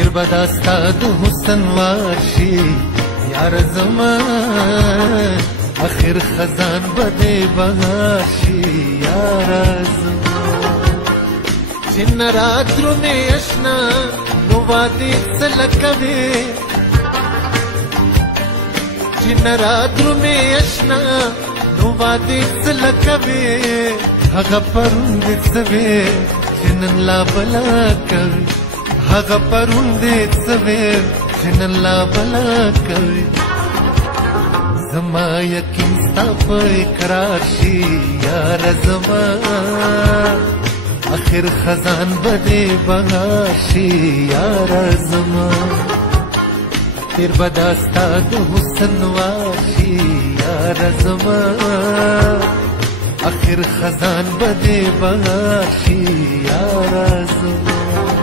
تیر بداستا د حسن واشي یار زمان اخر خزان بده بغاشي یار زمان جن راترو میں اشنا نو وادی سلکوي جن راترو میں اشنا نو وادی سلکوي هغه پروند سوي جنن لا بلا کوي هغه پروند سوي جنن لا بلا کوي زما یقین ستا په اقرار شي یار زما آخر خزان بده بغاشي یار زما تیر بداستا د حسن واشي یار زما آخر خزان بده بغاشي یار زما